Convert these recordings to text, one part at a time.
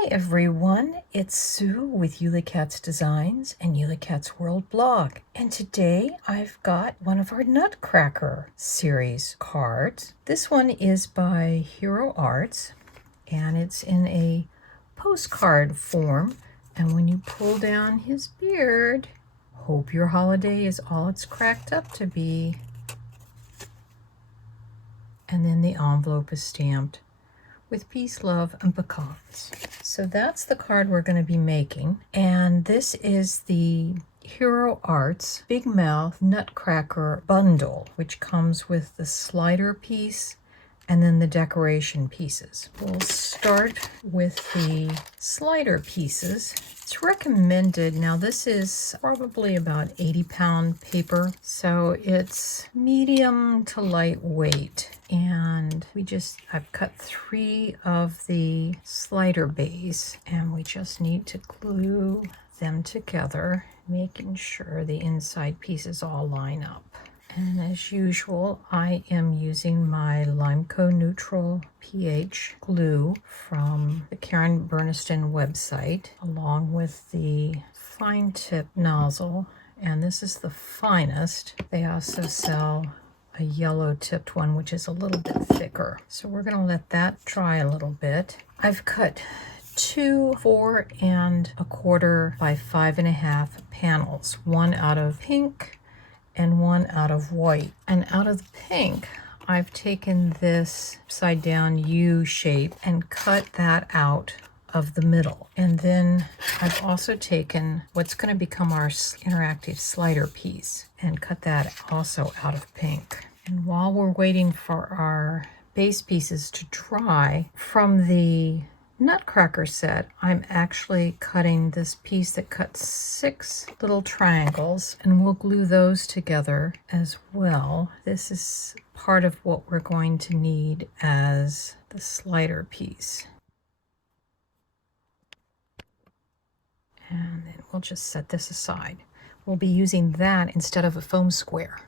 Hi everyone, it's Sue with Ully Designs and Ully World blog. And today I've got one of our Nutcracker series cards. This one is by Hero Arts and it's in a postcard form. And when you pull down his beard, hope your holiday is all it's cracked up to be. And then the envelope is stamped with peace, love, and pecans. So that's the card we're going to be making. And this is the Hero Arts Big Mouth Nutcracker bundle, which comes with the slider piece and then the decoration pieces. We'll start with the slider pieces. It's recommended, now this is probably about 80-pound paper, so it's medium to lightweight. And I've cut 3 of the slider bays, and we just need to glue them together, making sure the inside pieces all line up. And as usual, I am using my Limeco Neutral pH glue from the Karen Burniston website, along with the fine tip nozzle. And this is the finest. They also sell a yellow tipped one, which is a little bit thicker. So we're going to let that dry a little bit. I've cut 2 4 1/4 by 5.5 panels, one out of pink and one out of white. And out of the pink, I've taken this upside down U shape and cut that out of the middle. And then I've also taken what's going to become our interactive slider piece and cut that also out of pink. And while we're waiting for our base pieces to dry, from the Nutcracker set, I'm actually cutting this piece that cuts 6 little triangles, and we'll glue those together as well. This is part of what we're going to need as the slider piece. And then we'll just set this aside. We'll be using that instead of a foam square.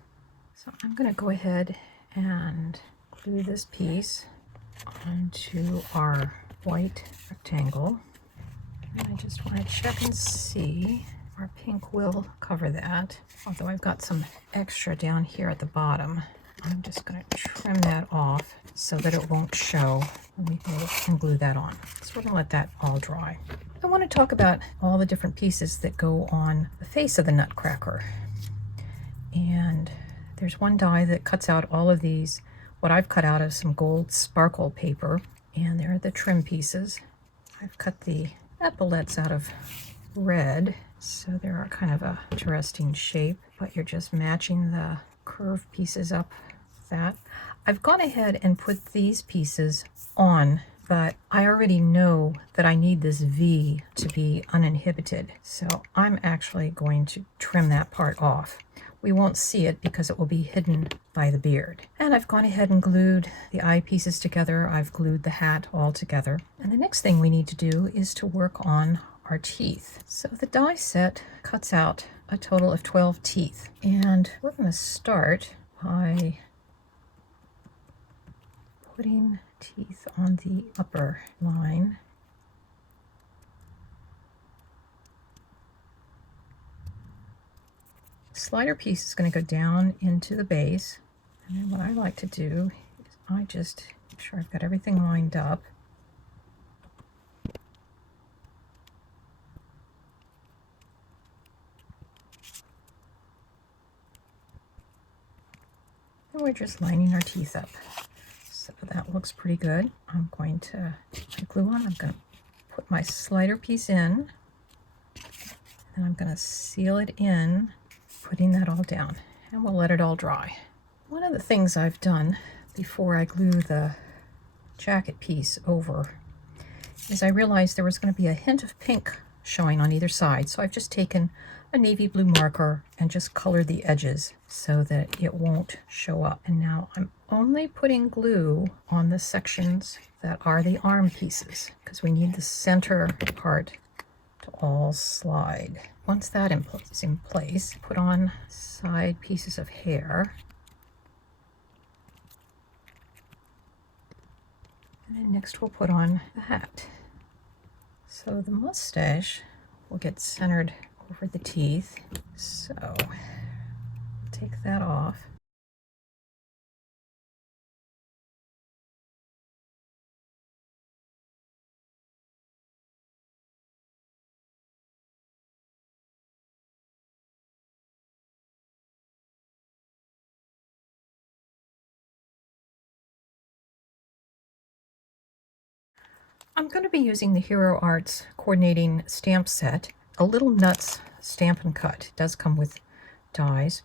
So I'm going to go ahead and glue this piece onto our white rectangle. And I just want to check and see. Our pink will cover that, although I've got some extra down here at the bottom. I'm just going to trim that off so that it won't show when we go and glue that on. So we're going to let that all dry. I want to talk about all the different pieces that go on the face of the Nutcracker. And there's one die that cuts out all of these, what I've cut out of some gold sparkle paper. And there are the trim pieces. I've cut the epaulettes out of red, so they're kind of a interesting shape, but you're just matching the curved pieces up with that. I've gone ahead and put these pieces on, but I already know that I need this V to be uninhibited, so I'm actually going to trim that part off. We won't see it because it will be hidden by the beard. And I've gone ahead and glued the eye pieces together. I've glued the hat all together. And the next thing we need to do is to work on our teeth. So the die set cuts out a total of 12 teeth. And we're going to start by putting teeth on the upper line. Slider piece is going to go down into the base, and then what I like to do is I just make sure I've got everything lined up. And we're just lining our teeth up. So that looks pretty good. I'm going to put glue on. I'm going to put my slider piece in, and I'm going to seal it in, putting that all down, and we'll let it all dry. One of the things I've done before I glue the jacket piece over is I realized there was going to be a hint of pink showing on either side, so I've just taken a navy blue marker and just colored the edges so that it won't show up. And now I'm only putting glue on the sections that are the arm pieces because we need the center part to all slide. Once that is in place, put on side pieces of hair. And then next we'll put on the hat. So the mustache will get centered over the teeth. So take that off. I'm going to be using the Hero Arts coordinating stamp set, a Little Nuts Stamp and Cut. It does come with dies,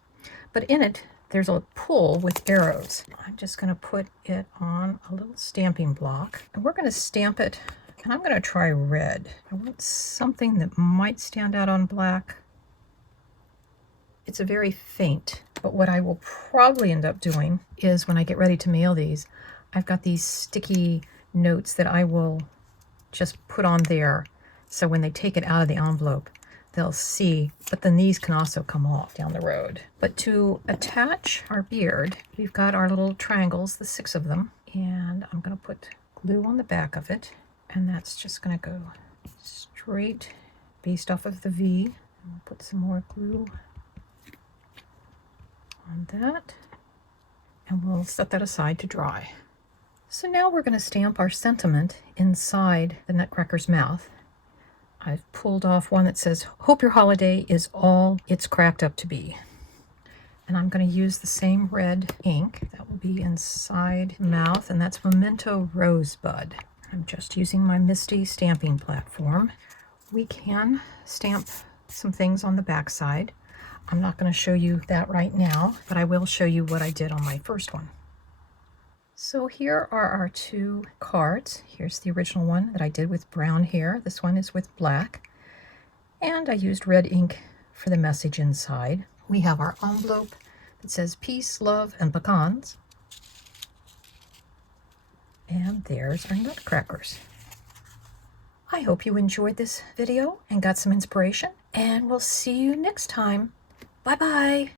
but in it there's a pull with arrows. I'm just going to put it on a little stamping block, and we're going to stamp it, and I'm going to try red. I want something that might stand out on black. It's a very faint, but what I will probably end up doing is when I get ready to mail these, I've got these sticky notes that I will just put on there, so when they take it out of the envelope they'll see, but then these can also come off down the road. But to attach our beard, we've got our little triangles, the 6 of them, and I'm going to put glue on the back of it, and that's just going to go straight based off of the V. And we'll put some more glue on that, and we'll set that aside to dry. So now we're going to stamp our sentiment inside the Nutcracker's mouth. I've pulled off one that says, "Hope your holiday is all it's cracked up to be." And I'm going to use the same red ink that will be inside the mouth, and that's Memento Rosebud. I'm just using my Misty stamping platform. We can stamp some things on the back side. I'm not going to show you that right now, but I will show you what I did on my first one. So here are our 2 cards. Here's the original one that I did with brown hair. This one is with black. And I used red ink for the message inside. We have our envelope that says peace, love, and pecans. And there's our nutcrackers. I hope you enjoyed this video and got some inspiration. And we'll see you next time. Bye-bye.